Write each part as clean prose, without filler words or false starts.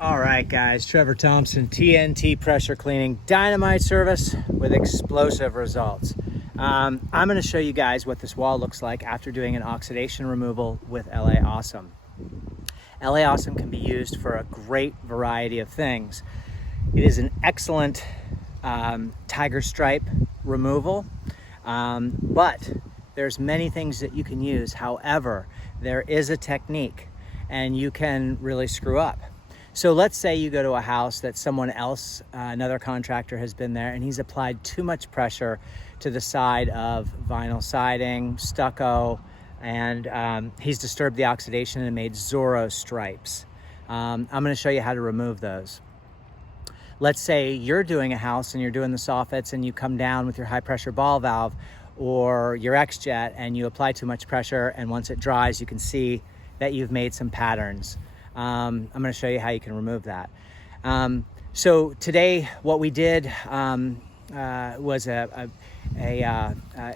All right, guys, Trevor Thompson, TNT pressure cleaning, dynamite service with explosive results. I'm going to show you guys what this wall looks like after doing an oxidation removal with LA Awesome. LA Awesome can be used for a great variety of things. It is an excellent tiger stripe removal, but there's many things that you can use. However, there is a technique and you can really screw up. So let's say you go to a house that someone else, another contractor has been there and he's applied too much pressure to the side of vinyl siding, stucco, and he's disturbed the oxidation and made Zorro stripes. I'm gonna show you how to remove those. Let's say you're doing a house and you're doing the soffits and you come down with your high pressure ball valve or your X-Jet and you apply too much pressure, and once it dries, you can see that you've made some patterns. I'm going to show you how you can remove that. So today what we did was an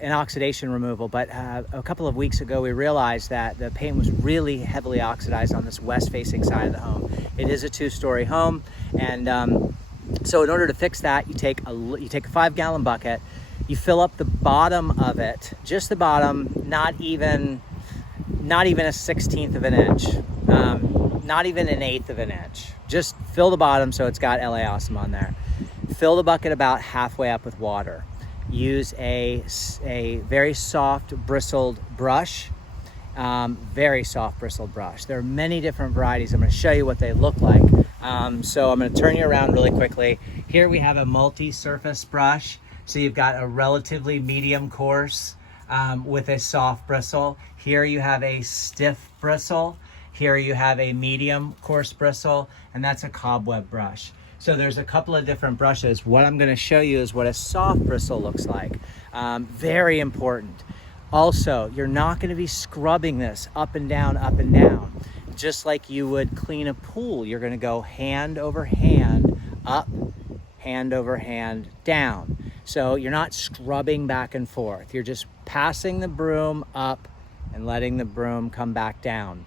oxidation removal, but a couple of weeks ago we realized that the paint was really heavily oxidized on this west-facing side of the home. It is a two-story home, and so in order to fix that, you take a 5-gallon bucket, you fill up the bottom of it, just the bottom, not even a 1/16 of an inch. Not even an 1/8 of an inch. Just fill the bottom so it's got LA Awesome on there. Fill the bucket about halfway up with water. Use a very soft bristled brush. Very soft bristled brush. There are many different varieties. I'm going to show you what they look like. So I'm going to turn you around really quickly. Here we have a multi-surface brush. So you've got a relatively medium coarse with a soft bristle. Here you have a stiff bristle. Here you have a medium coarse bristle, and that's a cobweb brush. So there's a couple of different brushes. What I'm going to show you is what a soft bristle looks like. Very important. Also, you're not going to be scrubbing this up and down, just like you would clean a pool. You're going to go hand over hand up, hand over hand down. So you're not scrubbing back and forth. You're just passing the broom up and letting the broom come back down.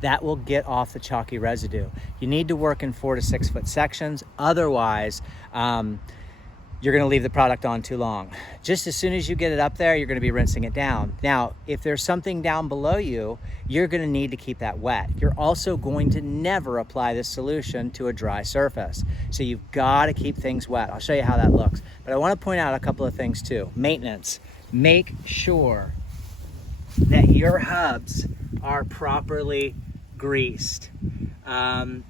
That will get off the chalky residue. You need to work in 4 to 6 foot sections. Otherwise, you're gonna leave the product on too long. Just as soon as you get it up there, you're gonna be rinsing it down. Now, if there's something down below you, you're gonna need to keep that wet. You're also going to never apply this solution to a dry surface. So you've gotta keep things wet. I'll show you how that looks. But I wanna point out a couple of things too. Maintenance. Make sure that your hubs are properly greased, and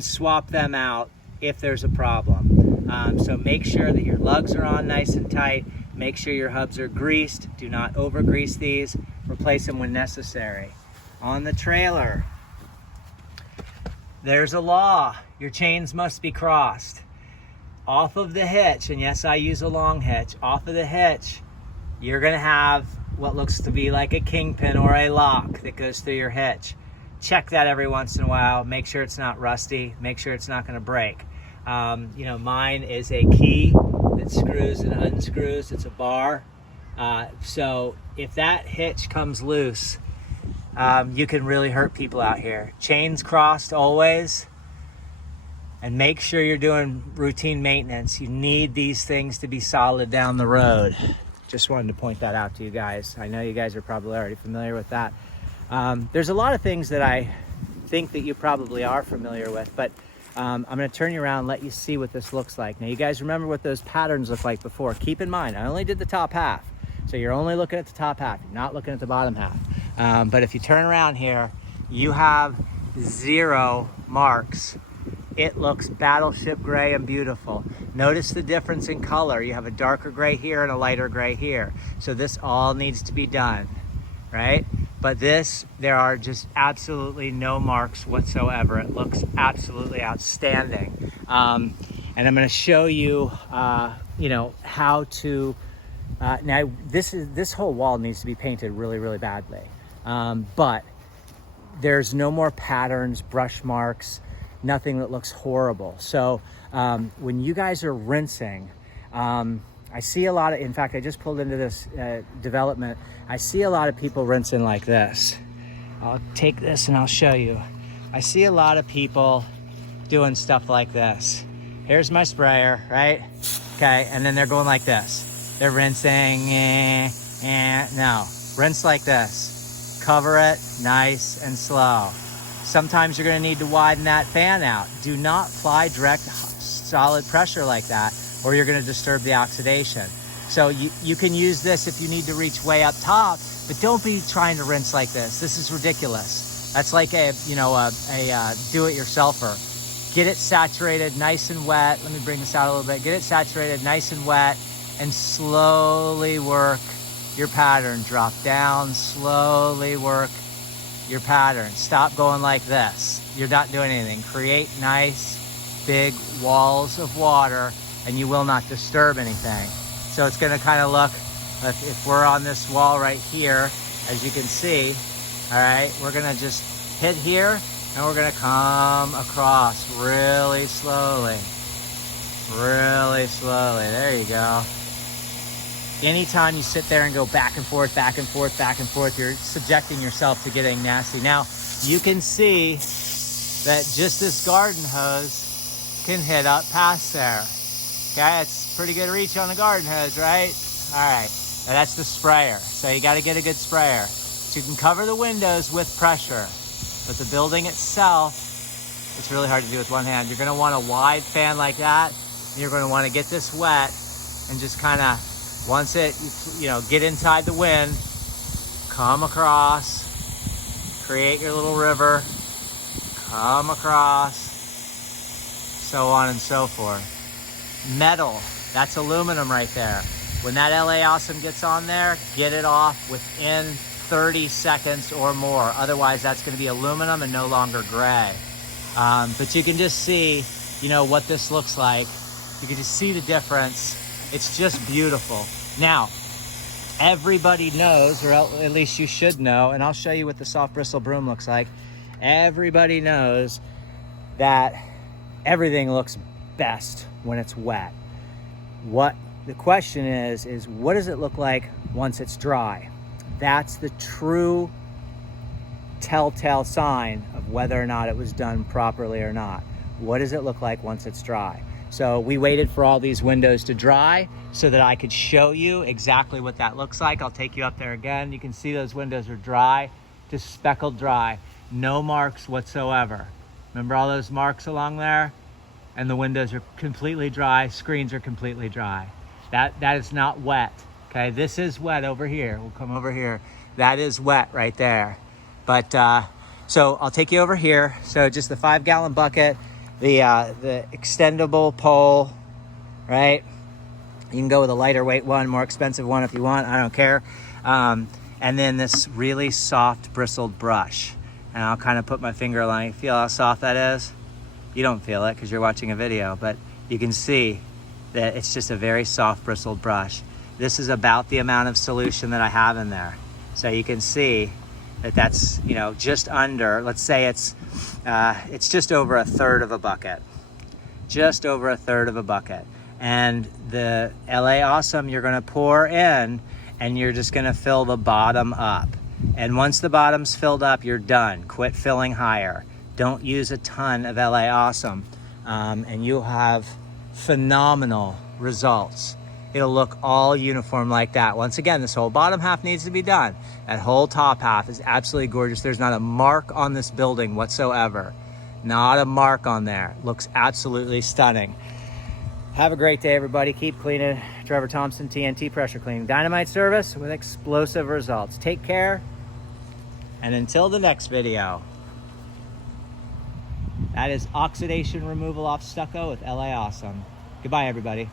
swap them out if there's a problem. So make sure that your lugs are on nice and tight. Make sure your hubs are greased. Do not over grease these. Replace them when necessary. On the trailer, there's a law. Your chains must be crossed. Off of the hitch, and yes, I use a long hitch, off of the hitch, you're gonna have what looks to be like a kingpin or a lock that goes through your hitch. Check that every once in a while. Make sure it's not rusty. Make sure it's not going to break. Mine is a key that screws and unscrews. It's a bar. So if that hitch comes loose, you can really hurt people out here. Chains crossed always. And make sure you're doing routine maintenance. You need these things to be solid down the road. Just wanted to point that out to you guys. I know you guys are probably already familiar with that. There's a lot of things that I think that you probably are familiar with, but I'm going to turn you around and let you see what this looks like. Now, you guys remember what those patterns look like before. Keep in mind, I only did the top half. So you're only looking at the top half. You're not looking at the bottom half. But if you turn around here, you have 0 marks. It looks battleship gray and beautiful. Notice the difference in color. You have a darker gray here and a lighter gray here. So this all needs to be done, right? But this, there are just absolutely no marks whatsoever. It looks absolutely outstanding. And I'm gonna show you, how to, now this whole wall needs to be painted really, really badly. But there's no more patterns, brush marks, nothing that looks horrible. So when you guys are rinsing, I see a lot of, in fact, I just pulled into this development. I see a lot of people rinsing like this. I'll take this and I'll show you. I see a lot of people doing stuff like this. Here's my sprayer, right? Okay, and then they're going like this. They're rinsing, no. Rinse like this. Cover it nice and slow. Sometimes you're gonna need to widen that fan out. Do not apply direct solid pressure like that, or you're gonna disturb the oxidation. So you can use this if you need to reach way up top, but don't be trying to rinse like this. This is ridiculous. That's like a do-it-yourselfer. Get it saturated nice and wet. Let me bring this out a little bit. Get it saturated nice and wet and slowly work your pattern. Drop down, slowly work your pattern. Stop going like this. You're not doing anything. Create nice, big walls of water and you will not disturb anything. So it's gonna kind of look, if we're on this wall right here, as you can see, all right, we're gonna just hit here and we're gonna come across really slowly. Really slowly, there you go. Anytime you sit there and go back and forth, back and forth, back and forth, you're subjecting yourself to getting nasty. Now, you can see that just this garden hose can hit up past there. Okay, it's pretty good reach on the garden hose, right? All right, now that's the sprayer. So you gotta get a good sprayer. So you can cover the windows with pressure, but the building itself, it's really hard to do with one hand. You're gonna want a wide fan like that. You're gonna wanna get this wet and just kinda, once it, get inside the wind, come across, create your little river, come across, so on and so forth. Metal, that's aluminum right there. When that LA Awesome gets on there, get it off within 30 seconds or more. Otherwise, that's gonna be aluminum and no longer gray. But you can just see, what this looks like. You can just see the difference. It's just beautiful. Now, everybody knows, or at least you should know, and I'll show you what the soft bristle broom looks like. Everybody knows that everything looks best when it's wet. What the question is what does it look like once it's dry? That's the true telltale sign of whether or not it was done properly or not. What does it look like once it's dry? So we waited for all these windows to dry so that I could show you exactly what that looks like. I'll take you up there again. You can see those windows are dry, just speckled dry, no marks whatsoever. Remember all those marks along there? And the windows are completely dry, screens are completely dry. That is not wet, okay? This is wet over here. We'll come over here. That is wet right there. But, so I'll take you over here. So just the 5-gallon bucket, the extendable pole, right? You can go with a lighter weight one, more expensive one if you want, I don't care. And then this really soft bristled brush. And I'll kind of put my finger on it. Feel how soft that is? You don't feel it because you're watching a video, but you can see that it's just a very soft bristled brush. This is about the amount of solution that I have in there. So you can see that that's, just under, let's say it's just over 1/3 of a bucket. Just over 1/3 of a bucket. And the LA Awesome you're gonna pour in and you're just gonna fill the bottom up. And once the bottom's filled up, you're done. Quit filling higher. Don't use a ton of LA Awesome and you'll have phenomenal results. It'll look all uniform like that. Once again, this whole bottom half needs to be done. That whole top half is absolutely gorgeous. There's not a mark on this building whatsoever. Not a mark on there. Looks absolutely stunning. Have a great day, everybody. Keep cleaning. Trevor Thompson, TNT Pressure Cleaning. Dynamite service with explosive results. Take care. And until the next video. That is oxidation removal off stucco with LA Awesome. Goodbye, everybody.